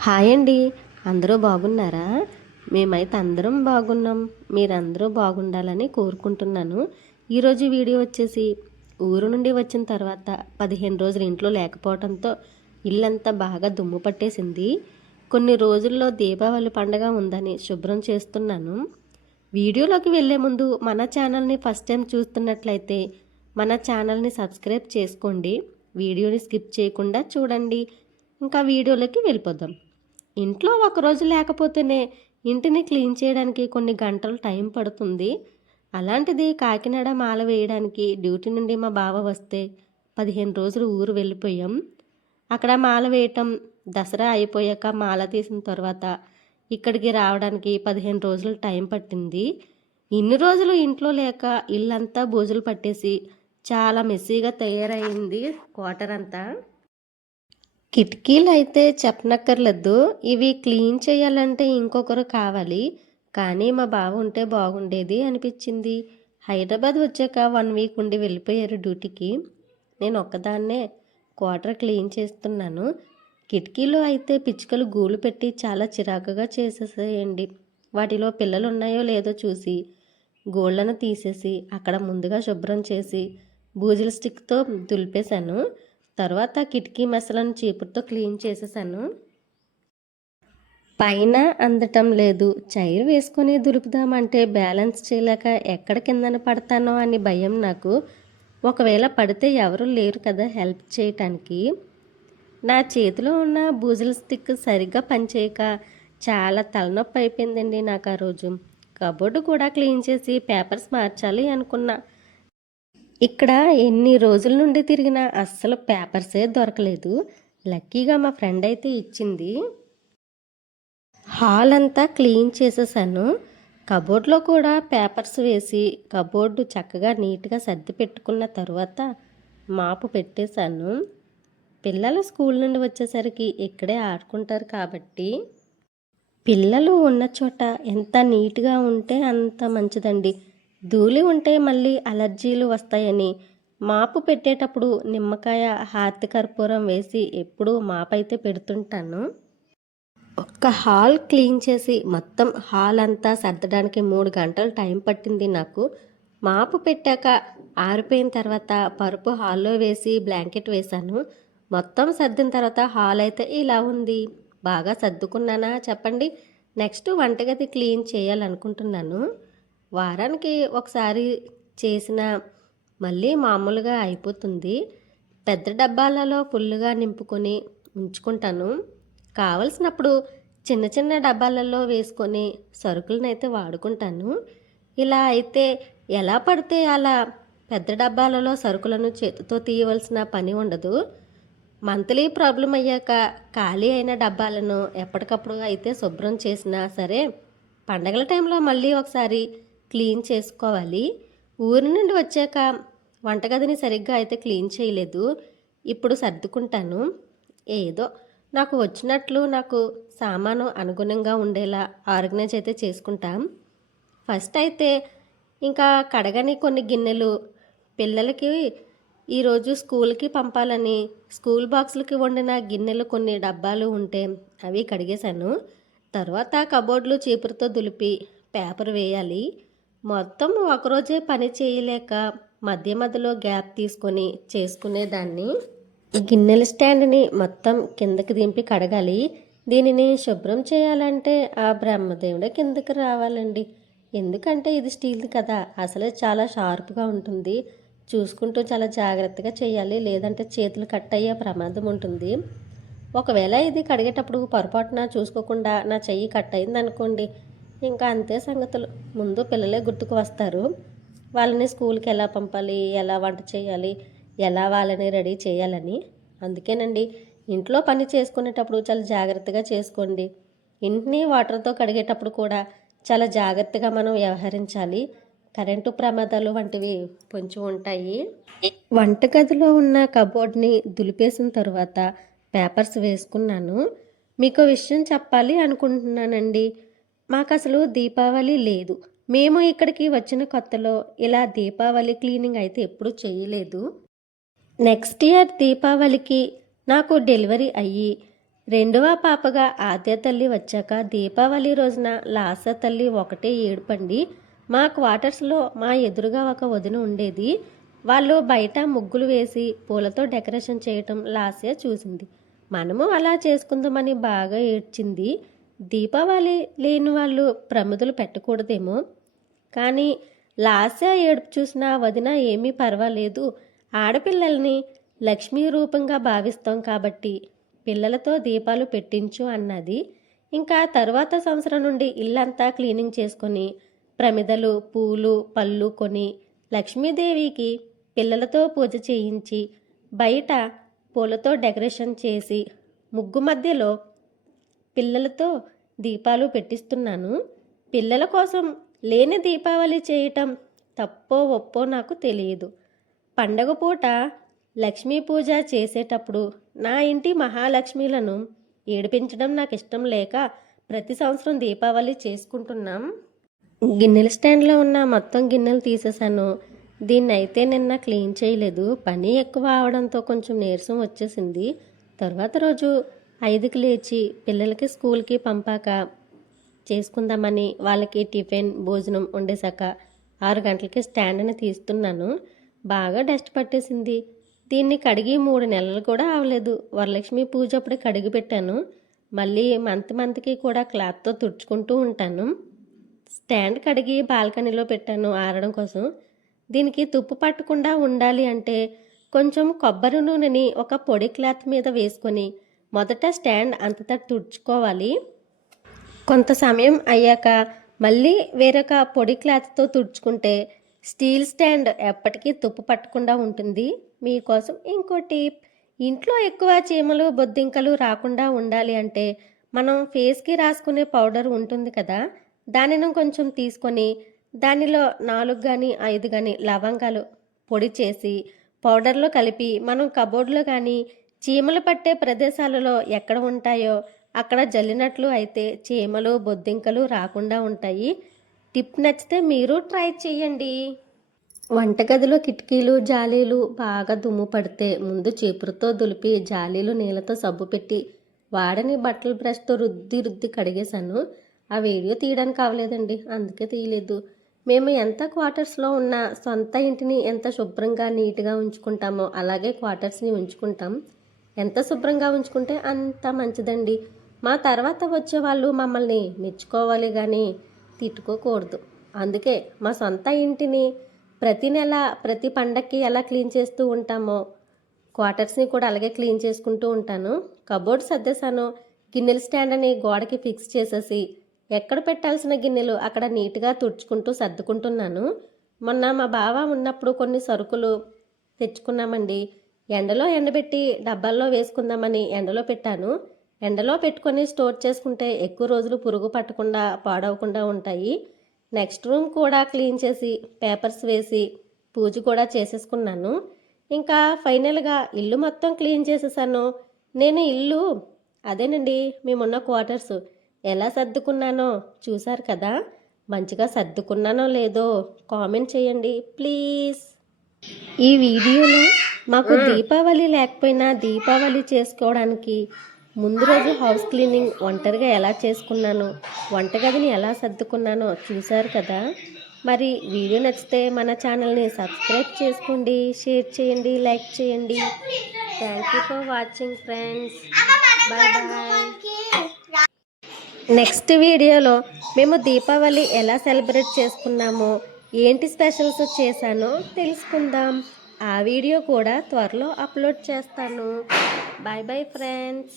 Hi అండి. అందరూ బాగున్నారా? మేమైతే అందరం బాగున్నాం. మీరందరూ బాగుండాలని కోరుకుంటున్నాను. ఈరోజు వీడియో వచ్చేసి ఊరు నుండి వచ్చిన తర్వాత 15 రోజులు ఇంట్లో లేకపోవడంతో ఇల్లంతా బాగా దుమ్ము పట్టేసింది. కొన్ని రోజుల్లో దీపావళి పండగ ఉందని శుభ్రం చేస్తున్నాను. వీడియోలోకి వెళ్ళే ముందు మన ఛానల్ని ఫస్ట్ టైం చూస్తున్నట్లయితే మన ఛానల్ని సబ్స్క్రైబ్ చేసుకోండి. వీడియోని స్కిప్ చేయకుండా చూడండి. ఇంకా వీడియోలోకి వెళ్ళిపోదాం. ఇంట్లో ఒకరోజు లేకపోతేనే ఇంటిని క్లీన్ చేయడానికి కొన్ని గంటలు టైం పడుతుంది. అలాంటిది కాకినాడ మాల వేయడానికి డ్యూటీ నుండి మా బావ వస్తే 15 రోజులు ఊరు వెళ్ళిపోయాం. అక్కడ మాల వేయటం, దసరా అయిపోయాక మాల తీసిన తర్వాత ఇక్కడికి రావడానికి 15 రోజులు టైం పట్టింది. ఇన్ని రోజులు ఇంట్లో లేక ఇల్లంతా బూజులు పట్టేసి చాలా మెస్సీగా తయారైంది క్వార్టర్ అంతా. కిటికీలు అయితే చెప్పనక్కర్లేదు. ఇవి క్లీన్ చేయాలంటే ఇంకొకరు కావాలి. కానీ మా బావ ఉంటే బాగుండేది అనిపించింది. హైదరాబాద్ వచ్చాక 1 వీక్ ఉండి వెళ్ళిపోయారు డ్యూటీకి. నేను ఒక్కదాన్నే క్వార్టర్ క్లీన్ చేస్తున్నాను. కిటికీలో అయితే పిచ్చుకలు గూళ్ళు పెట్టి చాలా చిరాకుగా చేసేసేయండి. వాటిలో పిల్లలు ఉన్నాయో లేదో చూసి గోళ్లను తీసేసి అక్కడ ముందుగా శుభ్రం చేసి బూజుల స్టిక్తో దులిపేశాను. తర్వాత కిటికీ మెసలను చీపురుతో క్లీన్ చేసేసాను. పైన అందటం లేదు. చైర్ వేసుకొని దులుపుదామంటే బ్యాలెన్స్ చేయలేక ఎక్కడ కిందన పడతానో అని భయం నాకు. ఒకవేళ పడితే ఎవరు లేరు కదా హెల్ప్ చేయటానికి. నా చేతిలో ఉన్న బూజుల స్టిక్ సరిగ్గా పనిచేయక చాలా తలనొప్పి అయిపోయిందండి నాకు ఆ రోజు. కబోర్డు కూడా క్లీన్ చేసి పేపర్స్ మార్చాలి అనుకున్నా. ఇక్కడ ఎన్ని రోజుల నుండి తిరిగినా అస్సలు పేపర్సే దొరకలేదు. లక్కీగా మా ఫ్రెండ్ అయితే ఇచ్చింది. హాల్ అంతా క్లీన్ చేసేసాను. కబోర్డ్లో కూడా పేపర్స్ వేసి కబోర్డు చక్కగా నీట్గా సర్ది పెట్టుకున్న తర్వాత మాపు పెట్టేశాను. పిల్లలు స్కూల్ నుండి వచ్చేసరికి ఇక్కడే ఆడుకుంటారు కాబట్టి పిల్లలు ఉన్న చోట ఎంత నీట్గా ఉంటే అంత మంచిదండి. ధూళి ఉంటే మళ్ళీ అలర్జీలు వస్తాయని మాపు పెట్టేటప్పుడు నిమ్మకాయ, హారతి కర్పూరం వేసి ఎప్పుడూ మాపైతే పెడుతుంటాను. ఒక్క హాల్ క్లీన్ చేసి మొత్తం హాల్ అంతా సర్దడానికి 3 గంటలు టైం పట్టింది నాకు. మాపు పెట్టాక ఆరిపోయిన తర్వాత పరుపు హాల్లో వేసి బ్లాంకెట్ వేశాను. మొత్తం సర్దిన తర్వాత హాల్ అయితే ఇలా ఉంది. బాగా సర్దుకున్నానా చెప్పండి. నెక్స్ట్ వంటగది క్లీన్ చేయాలనుకుంటున్నాను. వారానికి ఒకసారి చేసిన మళ్ళీ మామూలుగా అయిపోతుంది. పెద్ద డబ్బాలలో ఫుల్గా నింపుకొని ఉంచుకుంటాను. కావలసినప్పుడు చిన్న చిన్న డబ్బాలలో వేసుకొని సరుకులను అయితే వాడుకుంటాను. ఇలా అయితే ఎలా పడితే అలా పెద్ద డబ్బాలలో సరుకులను చేతితో తీయవలసిన పని ఉండదు. మంత్లీ ప్రాబ్లం అయ్యాక ఖాళీ అయిన డబ్బాలను ఎప్పటికప్పుడు అయితే శుభ్రం చేసినా సరే పండగల టైంలో మళ్ళీ ఒకసారి క్లీన్ చేసుకోవాలి. ఊరి నుండి వచ్చాక వంటగదిని సరిగ్గా అయితే క్లీన్ చేయలేదు. ఇప్పుడు సర్దుకుంటాను. ఏదో నాకు వచ్చినట్లు నాకు సామాను అనుగుణంగా ఉండేలా ఆర్గనైజ్ అయితే చేసుకుంటాం. ఫస్ట్ అయితే ఇంకా కడగని కొన్ని గిన్నెలు పిల్లలకి ఈరోజు స్కూల్కి పంపాలని స్కూల్ బాక్సులకి వండిన గిన్నెలు కొన్ని డబ్బాలు ఉంటే అవి కడిగేశాను. తర్వాత కబోర్డ్లు చీపురుతో దులిపి పేపర్ వేయాలి. మొత్తం ఒకరోజే పని చేయలేక మధ్య మధ్యలో గ్యాప్ తీసుకొని చేసుకునేదాన్ని. ఈ గిన్నెల స్టాండ్ని మొత్తం కిందకి దింపి కడగాలి. దీనిని శుభ్రం చేయాలంటే ఆ బ్రహ్మదేవుడే కిందకి రావాలండి. ఎందుకంటే ఇది స్టీల్ది కదా, అసలే చాలా షార్ప్గా ఉంటుంది. చూసుకుంటూ చాలా జాగ్రత్తగా చేయాలి, లేదంటే చేతులు కట్ అయ్యే ప్రమాదం ఉంటుంది. ఒకవేళ ఇది కడిగేటప్పుడు పొరపాటున చూసుకోకుండా నా చెయ్యి కట్ అయింది అనుకోండి, ఇంకా అంతే సంగతులు. ముందు పిల్లలే గుర్తుకు వస్తారు. వాళ్ళని స్కూల్కి ఎలా పంపాలి, ఎలా వంట చేయాలి, ఎలా వాళ్ళని రెడీ చేయాలని. అందుకేనండి ఇంట్లో పని చేసుకునేటప్పుడు చాలా జాగ్రత్తగా చేసుకోండి. ఇంటిని వాటర్తో కడిగేటప్పుడు కూడా చాలా జాగ్రత్తగా మనం వ్యవహరించాలి. కరెంటు ప్రమాదాలు వంటివి పొంచి ఉంటాయి. వంటగదిలో ఉన్న కబోర్డ్ని దులిపేసిన తర్వాత పేపర్స్ వేసుకున్నాను. మీకు విషయం చెప్పాలి అనుకుంటున్నానండి. మాకు అసలు దీపావళి లేదు. మేము ఇక్కడికి వచ్చిన కొత్తలో ఇలా దీపావళి క్లీనింగ్ అయితే ఎప్పుడూ చేయలేదు. నెక్స్ట్ ఇయర్ దీపావళికి నాకు డెలివరీ అయ్యి రెండవ పాపగా ఆద్య తల్లి వచ్చాక దీపావళి రోజున లాస తల్లి ఒకటే ఏడుపండి. మా క్వార్టర్స్లో మా ఎదురుగా ఒక వదిన ఉండేది. వాళ్ళు బయట ముగ్గులు వేసి పూలతో డెకరేషన్ చేయటం లాస్య చూసింది. మనము అలా చేసుకుందామని బాగా ఏడ్చింది. దీపావళి లేని వాళ్ళు ప్రమిదలు పెట్టకూడదేమో, కానీ లాస్య ఏడుపు చూసిన వదిన ఏమీ పర్వాలేదు, ఆడపిల్లల్ని లక్ష్మీ రూపంగా భావిస్తాం కాబట్టి పిల్లలతో దీపాలు పెట్టించు అన్నది. ఇంకా తరువాత సంవత్సరం నుండి ఇల్లంతా క్లీనింగ్ చేసుకొని ప్రమిదలు పూలు పళ్ళు కొని లక్ష్మీదేవికి పిల్లలతో పూజ చేయించి బయట పూలతో డెకరేషన్ చేసి ముగ్గు మధ్యలో పిల్లలతో దీపాలు పెట్టిస్తున్నాను. పిల్లల కోసం లేని దీపావళి చేయటం తప్పో ఒప్పో నాకు తెలియదు. పండగ పూట లక్ష్మీ పూజ చేసేటప్పుడు నా ఇంటి మహాలక్ష్మిలను ఏడిపించడం నాకు ఇష్టం లేక ప్రతి సంవత్సరం దీపావళి చేసుకుంటున్నాం. గిన్నెల స్టాండ్లో ఉన్న మొత్తం గిన్నెలు తీసేసాను. దీన్ని అయితే నిన్న క్లీన్ చేయలేదు. పని ఎక్కువ అవడంతో కొంచెం నీరసం వచ్చేసింది. తర్వాత రోజు 5కి లేచి పిల్లలకి స్కూల్కి పంపాక చేసుకుందామని వాళ్ళకి టిఫిన్ భోజనం వండేశాక 6 గంటలకి స్టాండ్ని తీస్తున్నాను. బాగా డస్ట్ పట్టేసింది. దీన్ని కడిగి 3 నెలలు కూడా అవ్వలేదు. వరలక్ష్మి పూజ అప్పుడే కడిగి పెట్టాను. మళ్ళీ మంత్కి కూడా క్లాత్తో తుడుచుకుంటూ ఉంటాను. స్టాండ్ కడిగి బాల్కనీలో పెట్టాను ఆరడం కోసం. దీనికి తుప్పు పట్టకుండా ఉండాలి అంటే కొంచెం కొబ్బరి నూనెని ఒక పొడి క్లాత్ మీద వేసుకొని మొదట స్టాండ్ అంతటా తుడుచుకోవాలి. కొంత సమయం అయ్యాక మళ్ళీ వేరొక పొడి క్లాత్తో తుడుచుకుంటే స్టీల్ స్టాండ్ ఎప్పటికీ తుప్పు పట్టకుండా ఉంటుంది. మీకోసం ఇంకో టిప్, ఇంట్లో ఎక్కువ చీమలు బొద్దింకలు రాకుండా ఉండాలి అంటే మనం ఫేస్కి రాసుకునే పౌడర్ ఉంటుంది కదా, దానిని కొంచెం తీసుకొని దానిలో 4 కానీ 5 కానీ లవంగాలు పొడి చేసి పౌడర్లో కలిపి మనం కబోర్డ్లో కానీ చీమలు పట్టే ప్రదేశాలలో ఎక్కడ ఉంటాయో అక్కడ జల్లినట్లు అయితే చీమలు బొద్దింకలు రాకుండా ఉంటాయి. టిప్ నచ్చితే మీరు ట్రై చేయండి. వంటగదిలో కిటికీలు జాలీలు బాగా దుమ్ము పడితే ముందు చీపురుతో దులిపి జాలీలు నీళ్ళతో సబ్బు పెట్టి వాడని బట్టల బ్రష్తో రుద్ది కడిగేశాను. ఆ వీడియో తీయడానికి అవ్వలేదండి, అందుకే తీయలేదు. మేము ఎంత క్వార్టర్స్లో ఉన్న సొంత ఇంటిని ఎంత శుభ్రంగా నీట్గా ఉంచుకుంటామో అలాగే క్వార్టర్స్ని ఉంచుకుంటాం. ఎంత శుభ్రంగా ఉంచుకుంటే అంత మంచిదండి. మా తర్వాత వచ్చే వాళ్ళు మమ్మల్ని మెచ్చుకోవాలి కానీ తిట్టుకోకూడదు. అందుకే మా సొంత ఇంటిని ప్రతి నెల ప్రతి పండక్కి ఎలా క్లీన్ చేస్తూ ఉంటామో క్వార్టర్స్ని కూడా అలాగే క్లీన్ చేసుకుంటూ ఉంటాను. కబోర్డ్ సర్దేశాను. గిన్నెల స్టాండ్ అని గోడకి ఫిక్స్ చేసేసి ఎక్కడ పెట్టాల్సిన గిన్నెలు అక్కడ నీట్గా తుడుచుకుంటూ సర్దుకుంటున్నాను. మొన్న మా బావ ఉన్నప్పుడు కొన్ని సరుకులు తెచ్చుకున్నామండి. ఎండలో ఎండబెట్టి డబ్బాల్లో వేసుకుందామని ఎండలో పెట్టాను. ఎండలో పెట్టుకొని స్టోర్ చేసుకుంటే ఎక్కువ రోజులు పురుగు పట్టకుండా పాడవకుండా ఉంటాయి. నెక్స్ట్ రూమ్ కూడా క్లీన్ చేసి పేపర్స్ వేసి పూజ కూడా చేసేసుకున్నాను. ఇంకా ఫైనల్గా ఇల్లు మొత్తం క్లీన్ చేసేసాను. నేను ఇల్లు అదేనండి మేమున్న క్వార్టర్స్ ఎలా సర్దుకున్నానో చూసారు కదా. మంచిగా సర్దుకున్నానో లేదో కామెంట్ చేయండి ప్లీజ్. ఈ వీడియోలో మాకు దీపావళి లేకపోయినా దీపావళి చేసుకోవడానికి ముందు రోజు హౌస్ క్లీనింగ్ ఒంటరిగా ఎలా చేసుకున్నానో వంటగదిని ఎలా సర్దుకున్నానో చూశారు కదా. మరి వీడియో నచ్చితే మన ఛానల్ని సబ్స్క్రైబ్ చేసుకోండి, షేర్ చేయండి, లైక్ చేయండి. Thank you for watching friends. Bye bye. Next వీడియోలో మేము దీపావళి ఎలా సెలబ్రేట్ చేసుకున్నామో ఏంటి స్పెషల్స్ చేశానో తెలుసుకుందాం. ఆ వీడియో కూడా త్వరలో అప్లోడ్ చేస్తాను. Bye bye friends.